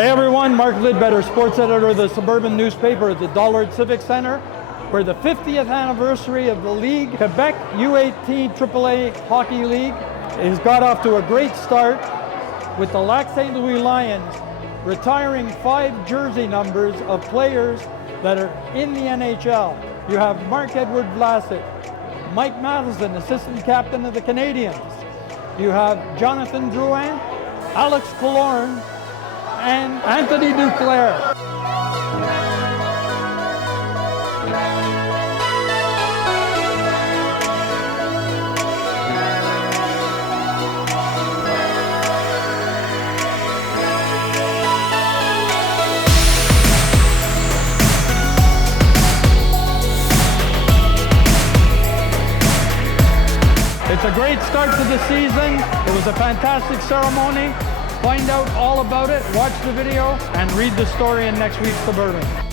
Hey everyone, Mark Lidbetter, sports editor of the Suburban newspaper at the Dollard Civic Center, where the 50th anniversary of the league, Quebec U18 AAA Hockey League, has got off to a great start with the Lac St. Louis Lions retiring 5 jersey numbers of players that are in the NHL. You have Marc-Edouard Vlasic, Mike Matheson, assistant captain of the Canadiens. You have Jonathan Drouin, Alex Killorn, and Anthony Duclair. It's a great start to the season. It was a fantastic ceremony. Find out all about it, watch the video, and read the story in next week's Suburban.